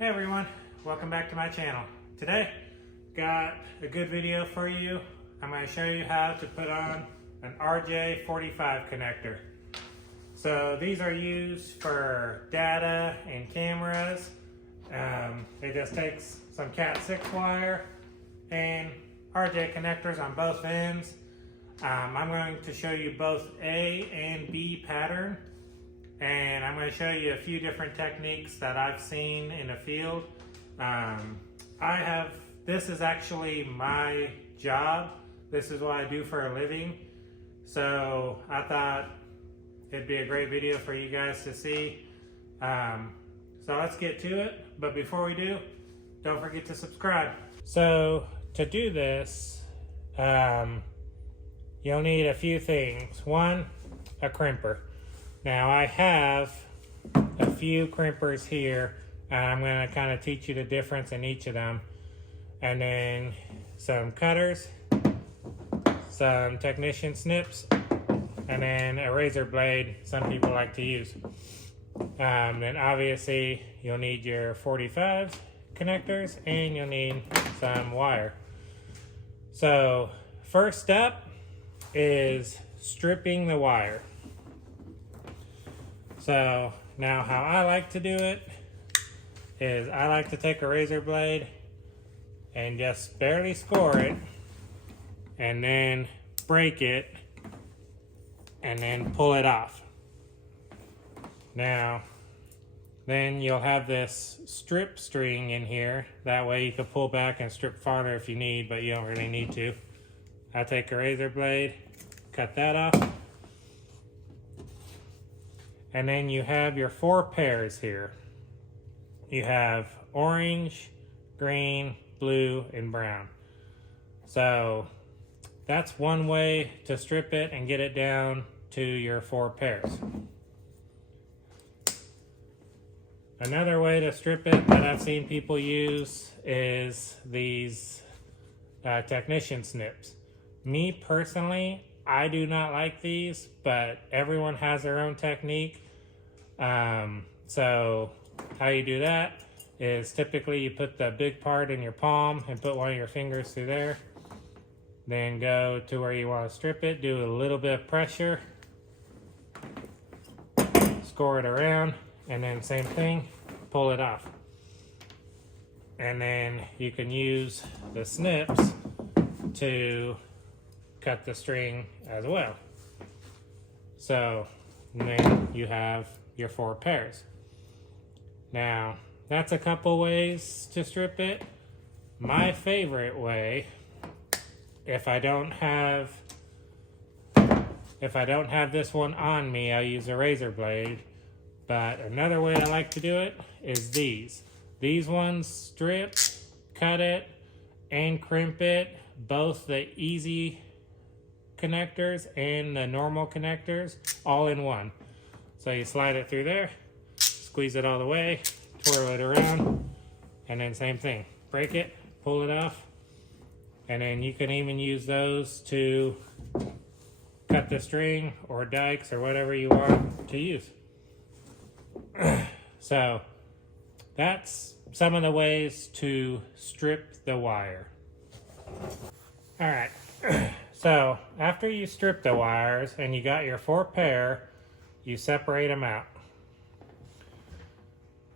Hey everyone, welcome back to my channel. Today, got a good video for you. I'm going to show you how to put on an RJ45 connector. So these are used for data and cameras. It just takes some Cat 6 wire and RJ connectors on both ends. I'm going to show you both A and B pattern. And I'm going to show you a few different techniques that I've seen in the field. This is actually my job. This is what I do for a living. So I thought it'd be a great video for you guys to see. So let's get to it. But before we do, don't forget to subscribe. So to do this, you'll need a few things. One, a crimper. Now I have a few crimpers here, and I'm going to kind of teach you the difference in each of them. And then some cutters, some technician snips, and then a razor blade some people like to use. Then obviously you'll need your 45 connectors, and you'll need some wire. So first step is stripping the wire. So now how I like to do it is I like to take a razor blade and just barely score it and then break it and then pull it off. Now then you'll have this strip string in here. That way you can pull back and strip farther if you need, but you don't really need to. I take a razor blade, cut that off. And then you have your 4 pairs here. You have orange, green, blue, and brown. So that's one way to strip it and get it down to your 4 pairs. Another way to strip it that I've seen people use is these technician snips. Me personally, I do not like these, but everyone has their own technique. So how you do that is typically you put the big part in your palm and put one of your fingers through there. Then go to where you want to strip it, do a little bit of pressure, score it around, and then same thing, pull it off. And then you can use the snips to cut the string as well. So then you have your 4 pairs. Now that's a couple ways to strip it. My favorite way, if I don't have this one on me, I'll use a razor blade. But another way I like to do it is these. These ones strip, cut it, and crimp it, both the easy connectors and the normal connectors all in one. So you slide it through there, squeeze it all the way, twirl it around, and then same thing, break it, pull it off, and then you can even use those to cut the string or dikes or whatever you want to use. So that's some of the ways to strip the wire. All right. So after you strip the wires and you got your 4 pair, you separate them out.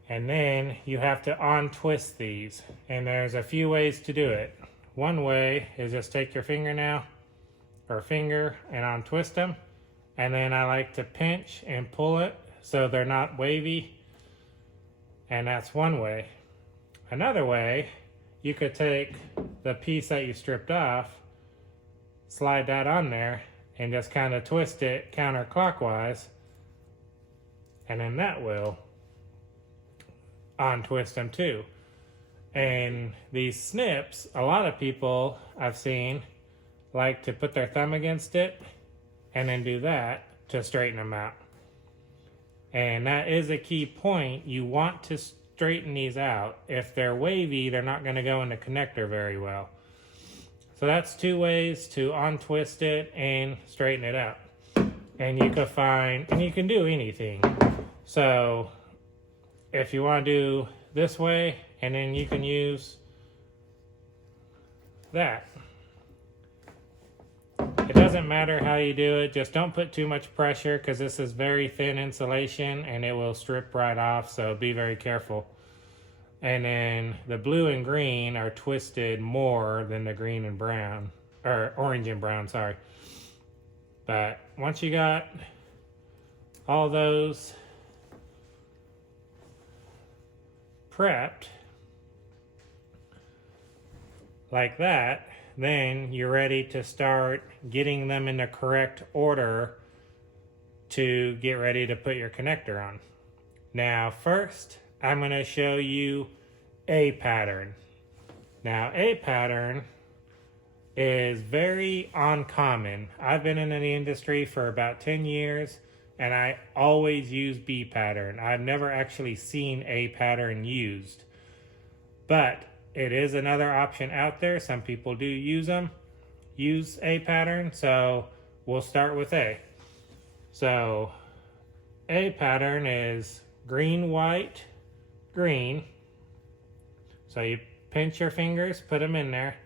And then you have to untwist these. And there's a few ways to do it. One way is just take your fingernail or finger and untwist them. And then I like to pinch and pull it so they're not wavy. And that's one way. Another way, you could take the piece that you stripped off, slide that on there, and just kind of twist it counterclockwise, and then that will untwist them too. And these snips, a lot of people I've seen like to put their thumb against it and then do that to straighten them out. And that is a key point. You want to straighten these out. If they're wavy, they're not going to go in the connector very well. So that's 2 ways to untwist it and straighten it out. And you can do anything. So if you want to do this way, and then you can use that. It doesn't matter how you do it, just don't put too much pressure because this is very thin insulation and it will strip right off, so be very careful. And then the blue and green are twisted more than the green and brown, or orange and brown, sorry. But once you got all those prepped like that, then you're ready to start getting them in the correct order to get ready to put your connector on. Now first, I'm going to show you a pattern. Now a pattern is very uncommon. I've been in the industry for about 10 years and I always use B pattern. I've never actually seen A pattern used, but it is another option out there. Some people do use A pattern, so we'll start with A. So A pattern is green, white, green. So you pinch your fingers, put them in there,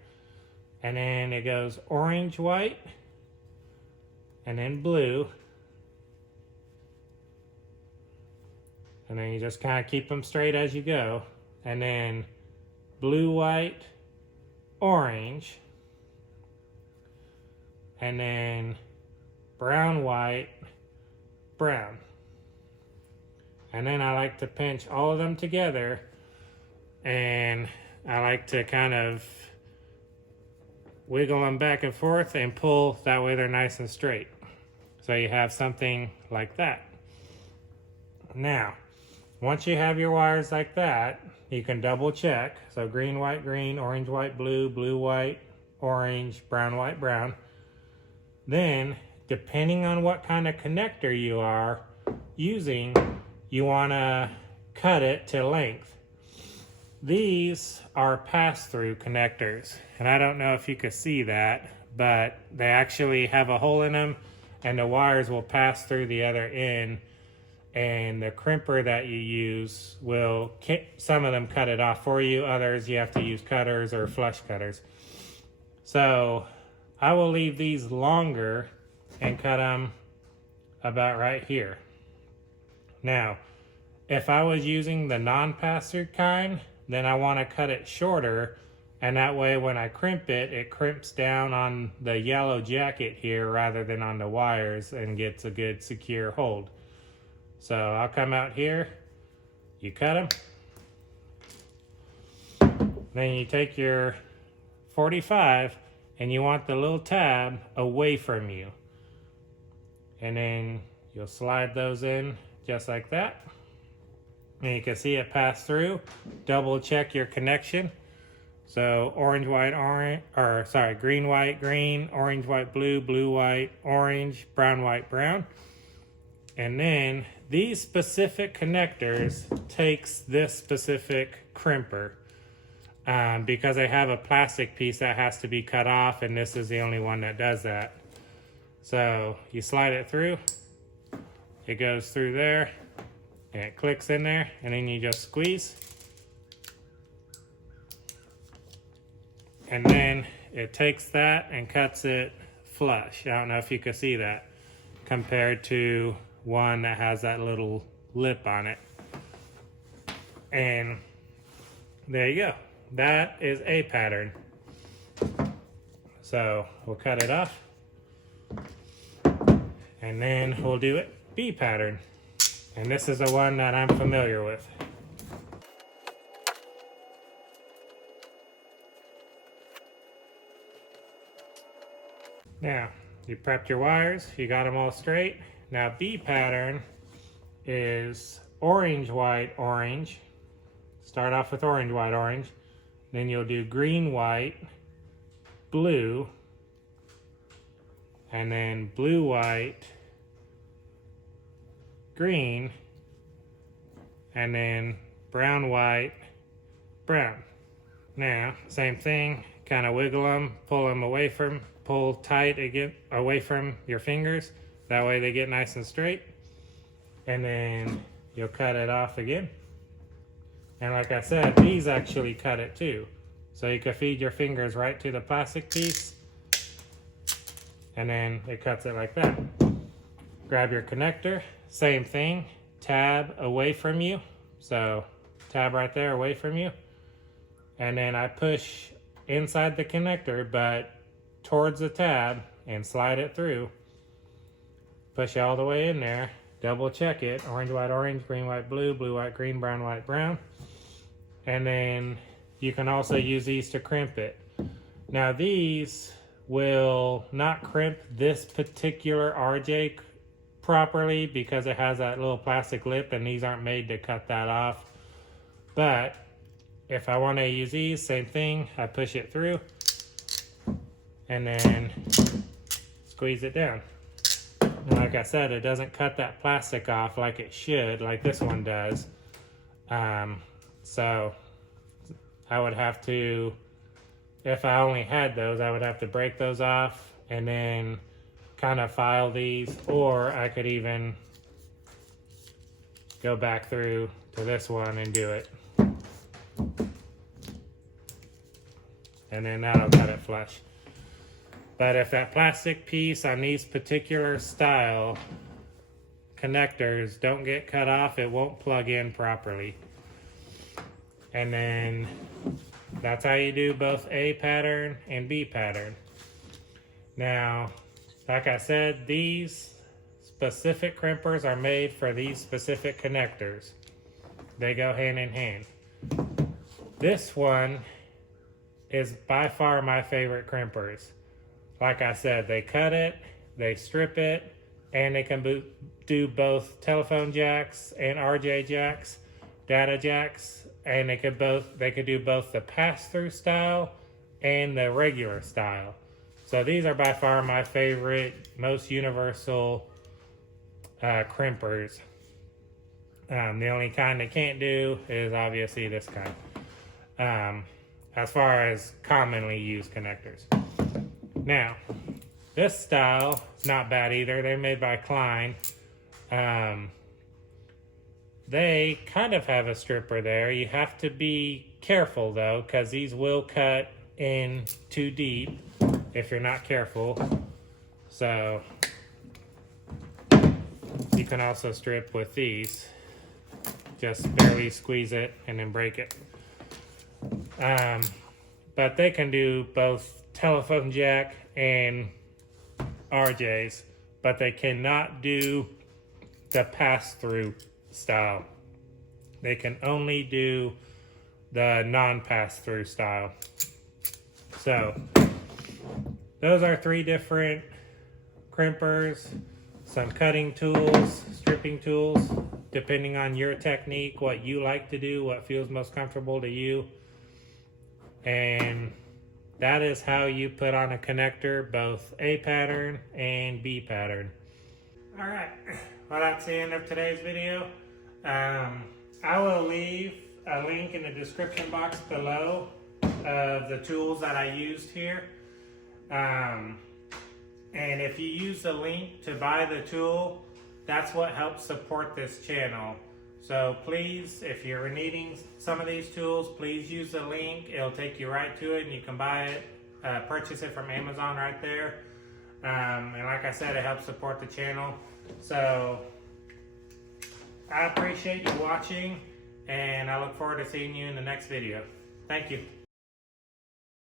and then it goes orange, white, and then blue. And then you just kind of keep them straight as you go. And then blue, white, orange. And then brown, white, brown. And then I like to pinch all of them together. And I like to kind of wiggle them back and forth and pull, that way they're nice and straight. So you have something like that. Now, once you have your wires like that, you can double check. So green, white, green, orange, white, blue, blue, white, orange, brown, white, brown. Then, depending on what kind of connector you are using, you want to cut it to length. These are pass-through connectors, and I don't know if you could see that, but they actually have a hole in them and the wires will pass through the other end, and the crimper that you use will, some of them cut it off for you, others you have to use cutters or flush cutters. So I will leave these longer and cut them about right here. Now, if I was using the non-pass-through kind, then I want to cut it shorter, and that way when I crimp it, it crimps down on the yellow jacket here rather than on the wires and gets a good secure hold. So I'll come out here, you cut them, then you take your 45 and you want the little tab away from you. And then you'll slide those in just like that. And you can see it pass through. Double check your connection. So orange, white, orange, or sorry, green, white, green, orange, white, blue, blue, white, orange, brown, white, brown. And then these specific connectors takes this specific crimper because I have a plastic piece that has to be cut off, and this is the only one that does that. So you slide it through, it goes through there, and it clicks in there, and then you just squeeze. And then it takes that and cuts it flush. I don't know if you can see that, compared to one that has that little lip on it. And there you go. That is a pattern. So we'll cut it off. And then we'll do it B pattern. And this is the one that I'm familiar with. Now, you prepped your wires, you got them all straight. Now B pattern is orange, white, orange. Start off with orange, white, orange. Then you'll do green, white, blue, and then blue, white, green, and then brown, white, brown. Now, same thing, kind of wiggle them, pull them away from, pull tight again, away from your fingers. That way they get nice and straight. And then you'll cut it off again. And like I said, these actually cut it too. So you can feed your fingers right to the plastic piece, and then it cuts it like that. Grab your connector, same thing, tab away from you. So tab right there away from you. And then I push inside the connector, but towards the tab, and slide it through. Push it all the way in there, double check it, orange, white, orange, green, white, blue, blue, white, green, brown, white, brown. And then you can also use these to crimp it. Now these will not crimp this particular RJ properly because it has that little plastic lip, and these aren't made to cut that off. But if I want to use these, same thing, I push it through and then squeeze it down. And like I said, it doesn't cut that plastic off like it should, like this one does. So I would have to, if I only had those, I would have to break those off and then kind of file these, or I could even go back through to this one and do it. And then that'll cut it flush. But if that plastic piece on these particular style connectors don't get cut off, it won't plug in properly. And then that's how you do both A pattern and B pattern. Now, like I said, these specific crimpers are made for these specific connectors. They go hand in hand. This one is by far my favorite crimpers. Like I said, they cut it, they strip it, and they can do both telephone jacks and RJ jacks, data jacks, and they could do both the pass-through style and the regular style. So these are by far my favorite, most universal crimpers. The only kind they can't do is obviously this kind, as far as commonly used connectors. Now, this style is not bad either. They're made by Klein. They kind of have a stripper there. You have to be careful though, because these will cut in too deep if you're not careful. So you can also strip with these. Just barely squeeze it and then break it. But they can do both telephone jack and RJs, but they cannot do the pass-through style. They can only do the non-pass-through style. So those are 3 different crimpers, some cutting tools, stripping tools, depending on your technique, what you like to do, what feels most comfortable to you. And that is how you put on a connector, both A pattern and B pattern. All right, well, that's the end of today's video. I will leave a link in the description box below of the tools that I used here. And if you use the link to buy the tool, that's what helps support this channel. So please, if you're needing some of these tools, please use the link. It'll take you right to it and you can buy it, purchase it from Amazon right there. And like I said, it helps support the channel. So I appreciate you watching, and I look forward to seeing you in the next video. Thank you.